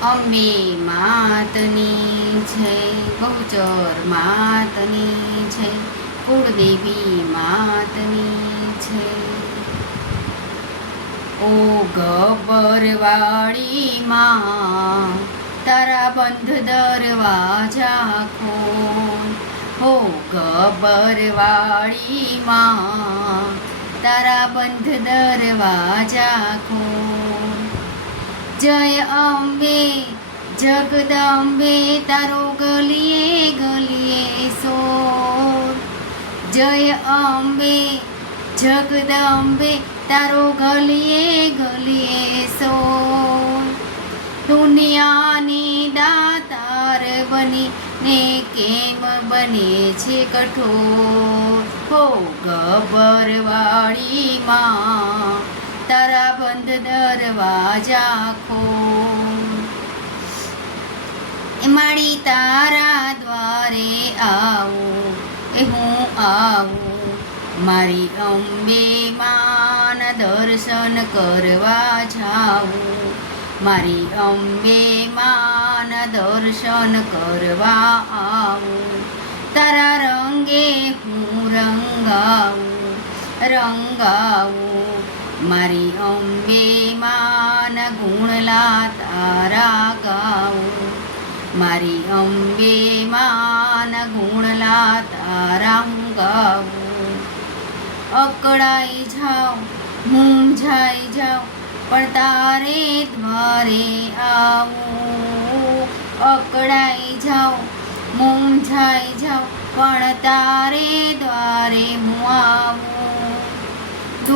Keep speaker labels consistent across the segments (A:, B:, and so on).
A: અંબે માતની છે બહુચર માતની છે કુળદેવી માતની છે ઓ ગબરવાળી માં, તારા બંધ દરવાજા ખોલ. હો ગબરવાળી માં, તારા બંધ દરવાજા ખોલ. જય અંબે જગદંબે તારો ગલીએ ગલીએ સોર. જય અંબે જગદંબે તારો ગલીએ ગલીએ સોર. દુનિયાની દાતાર બની ને કેમ બને છે કઠોર? હો ગબરવાળી દરવાજા ખો મારી તારા દ્વારે આવો, એ હું આવું. મારી અંબે માન દર્શન કરવા જાઓ મારી અંબે માન દર્શન કરવા આવું. તારા રંગે હું રંગાવું રંગાવું. મારી અંબે માન ગુણલા તારા ગાવું મારી અંબે માન ગુણલા તારા હું ગાવું અકળાઈ જાઉં મૂંઝાઈ જાઉં પણ તારે દ્વારે આવું. અકળાઈ જાઉં મૂંઝાઈ જાઉં પણ તારે દ્વારે હું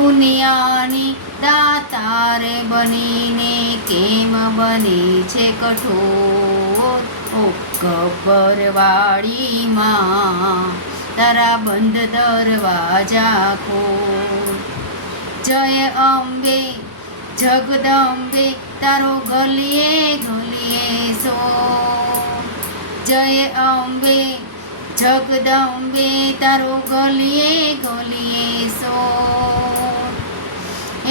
A: દુનિયાની દાતાર બનીને કેમ બને છે કઠોર? ઓ ગબ્બરવાળી તારા બંધ દરવાજા ખો જય અંબે, જગદંબે, તારો ગલીએ ગલીએ સો જય અંબે, જગદંબે, તારો ગલીએ ગલીએ સો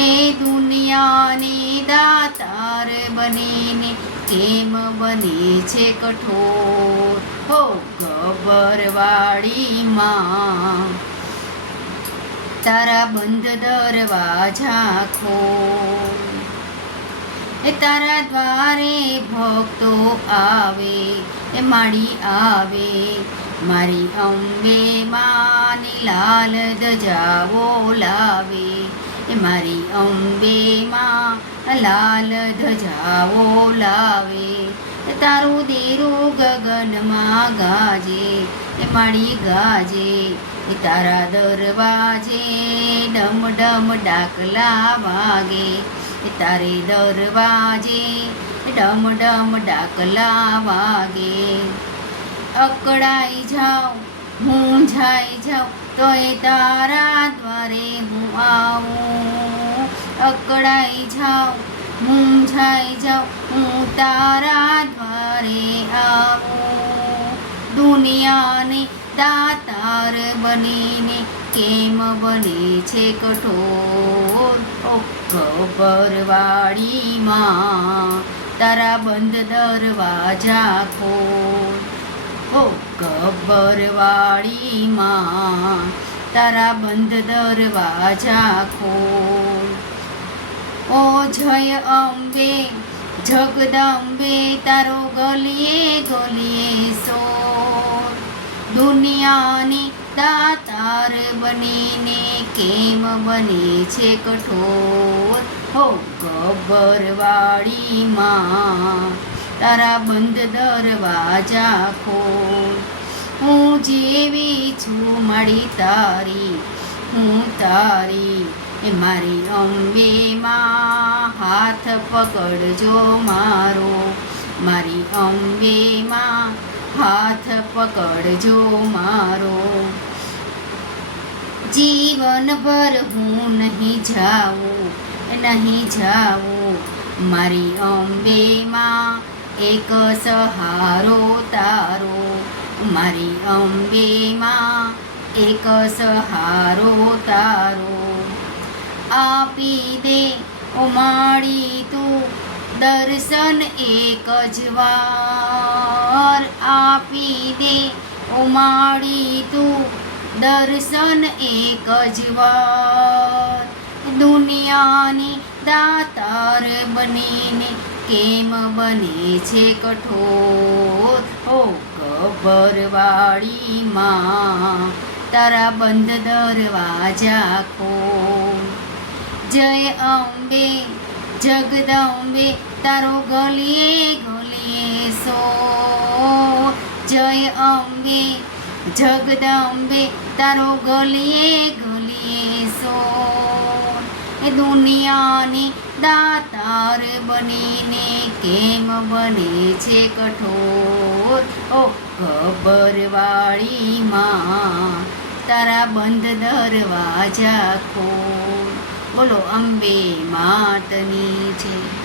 A: એ દુનિયાની દાતાર બનીને કેમ બને છે કઠોર? હો ગબરવાળી માં તારા બંધ દરવાજા ખોલ. એ તારા દ્વારે ભક્તો આવે, એ માડી આવે, મારી અંબે માની લાલ દજાવો લાવે. મારી અંબે માં લાલ ધજાઓ લાવે તારું દેરું ગગનમાં ગાજે માડી ગાજે, એ તારા દરવાજે ડમ ડમ ડાકલા વાગે, એ તારે દરવાજે ડમ ડમ ડાકલા વાગે. અકળાઈ જાઉં જાય જાઉં તો એ તારા દ્વારે હું આવું. અકળાઈ જાઉં, હું જાય જાઉં, હું તારા દ્વારે આવું. દુનિયાને દાતાર બનીને કેમ બને છે કઠોર? ઓ ગબરવાળી માં તારા બંધ દરવાજા ખોલ ઓ ગબ્બરવાળી તારા બંધ દરવાજા ખોલ. ઓ જય અંબે, જગદંબે, તારો ગલીએ ગલીએ સો દુનિયાની દાતાર બનીને કેમ બને છે કઠોર? હો ગબ્બરવાળી તારા બંધ દરવાજા ખોલ. હું જેવી છું મારી તારી, હું તારી, એ મારી અંબેમાં હાથ પકડજો મારો. મારી અંબેમાં હાથ પકડજો મારો. જીવનભર હું નહીં જાઉં નહીં જાઉં. મારી અંબે માં એક સહારો તારો, મારી અંબેમાં એક સહારો તારો. આપી દે ઉમાડી તું દર્શન એક જ વાર. આપી દે ઉમાડી તું દર્શન એક જ વાર. દુનિયાની દાતાર બનીને કેમ બને છે કઠોર? ઓ ગબ્બરવાળીમાં તારા બંધ દરવાજા ખો જય અંબે, જગદંબે, તારો ગલીએ ગલીએ સો જય અંબે, જગદંબે, તારો ગલીએ ગલીએ સો દુનિયાની દાતાર બનીને કેમ બને છે કઠોર? ઓ ગબ્બરવાળીમાં તારા બંધ દરવાજા ખોલ. બોલો અંબે માતની છે.